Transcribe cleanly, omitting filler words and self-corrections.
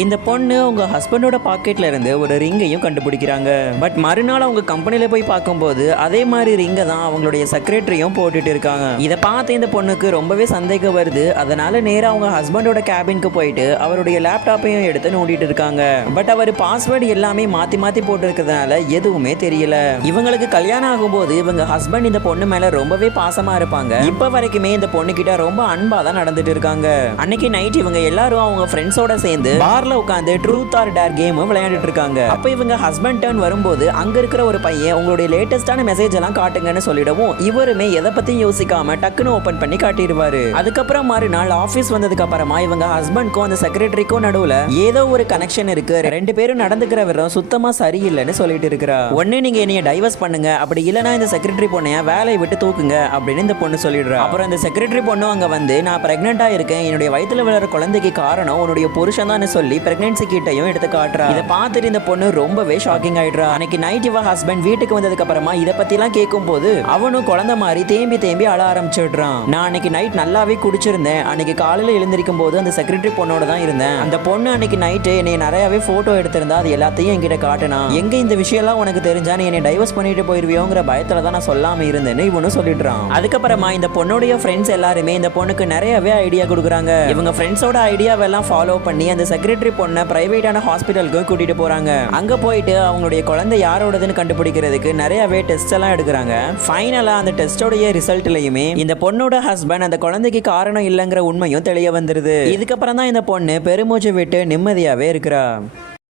இந்த பொண்ணு உங்க ஹஸ்பண்டோட பாக்கெட்ல இருந்து ஒரு ரிங்கையும் கண்டுபிடிக்கிறாங்க. பட் மறுநாள் அவங்க கம்பெனில போய் பார்க்கும்போது அதே மாதிரி ரிங்கை தான் அவங்களுடைய செக்ரட்டரியும் போட்டுட்டு இருக்காங்க. இதை பார்த்து இந்த பொண்ணுக்கு ரொம்பவே சந்தேகம் வருது. அதனால நேரா அவங்க ஹஸ்பண்டோட கேபினுக்கு போயிட்டு அவருடைய லேப்டாப்பையும் எடுத்து நோண்டிட்டு இருக்காங்க. பட் அவர் பாஸ்வேர்டு எல்லாமே மாத்தி மாத்தி போட்டு இருக்கிறதுனால எதுவுமே தெரியல. இவங்களுக்கு கல்யாணம் ஆகும்போது இவங்க ஹஸ்பண்ட் இந்த பொண்ணு மேல ரொம்பவே பாசமா இருப்பாங்க. இப்ப வரைக்குமே இந்த பொண்ணு கிட்ட ரொம்ப அன்பா தான் நடந்துட்டு இருக்காங்க. அன்னைக்கு நைட் இவங்க எல்லாரும் அவங்க ஃப்ரெண்ட்ஸோட சேர்ந்து பார்ல உட்கார்ந்து ட்ரூத் ஆர் டேர் கேம் விளையாடிட்டு இருக்காங்க. அப்ப இவங்க ஹஸ்பண்ட் டர்ன் வரும்போது அங்க இருக்கிற ஒரு பையன் உங்களுடைய லேட்டஸ்டான மெசேஜ் எல்லாம் காட்டுங்கன்னு சொல்லிடவும் இவருமே எதை பத்தி யோசிக்காம டக்குன்னு ஓபன் பண்ணி காட்டிடுவாரு. அதுக்கப்புறம் மறுநாள் ஆபீஸ் வந்ததுக்கு அப்புறமா இவங்க ஹஸ்பண்ட்க்கும் அந்த செக்ரட்டரிக்கும் நடுவுல ஏதோ ஒரு கனெக்ஷன் இருக்கு. ரெண்டு பேரும் நடந்துக்கிற விதம் சுத்தமா சரியில்லைன்னு சொல்லிட்டு இருக்கிறா. ஒண்ணு நீங்க என்னைய டைவர்ஸ் பண்ணுங்க, அப்படி இல்லனா இந்த செக்ரட்டரி பொண்ணைய வேலையை விட்டு தூக்குங்க அப்படின்னு இந்த பொண்ணு சொல்லிடுறா. அப்புறம் இந்த செக்ரட்டரி பொண்ணு அங்க வந்து நான் பிரெக்னெண்டா இருக்கேன், என்னுடைய வயித்துல வளர குழந்தைக்கு காரணம் உன்னுடைய புருஷன் தான் சொல்லி பிரெக்னன்சி கிட்டையும் எடுத்து காட்டுறா. இதை பார்த்துட்டு இந்த பொண்ணு ரொம்பவே ஷாக்கிங் ஆயிடுறா. அன்னைக்கு நைட் இவ ஹஸ்பண்ட் வீட்டுக்கு வந்ததுக்கு அப்புறமா இதை பத்தி எல்லாம் கேட்கும் போது அவனும் குழந்தை மாதிரி தேம்பி தேம்பி அழ ஆரம்பிச்சிடுறான். நான் அன்னைக்கு நைட் நல்லாவே குடிச்சிருந்தேன், அன்னைக்கு காலையில எழுந்திருக்கும் போது அந்த செக்ரட்டரி பொண்ணோட தான் இருந்தேன். அந்த பொண்ணு அன்னைக்கு நைட்டு என்னை நிறையவே போட்டோ எடுத்திருந்தா, அது எல்லாத்தையும் என்கிட்ட காட்டினா. எங்க இந்த விஷயம் எல்லாம் உனக்கு தெரிஞ்சா நீ என்னை டைவர்ஸ் பண்ணிட்டு போயிருவியோங்கிற பயத்துல தான் நான் சொல்லாம இருந்தேன்னு இவனும் சொல்லிடுறான். அதுக்கப்புறமா இந்த பொண்ணுடைய ஃப்ரெண்ட்ஸ் எல்லாருமே இந்த பொண்ணுக்கு நிறையவே ஐடியா கொடுக்குறாங்க. இவங்க ஃப்ரெண்ட்ஸோட ஐடியாவெல்லாம் ஃபாலோ பண்ணி அந்த செக்ரட்டரி பொண்ணை பிரைவேட்டான ஹாஸ்பிட்டலுக்கு கூட்டிட்டு போறாங்க. அங்க போயிட்டு அவங்களுடைய குழந்தை யாரோடதுன்னு கண்டுபிடிக்கிறதுக்கு நிறையவே டெஸ்ட் எல்லாம் எடுக்கிறாங்க. ஃபைனலா அந்த டெஸ்டோடைய ரிசல்ட்லயுமே இந்த பொண்ணோட ஹஸ்பண்ட் அந்த குழந்தைக்கு காரணம் இல்லைங்கிற உண்மையும் தெரிய வந்துருது. இதுக்கப்புறம் தான் இந்த பொண்ணு பெருமூச்சு விட்டு நிம்மதியாவே இருக்கிறா.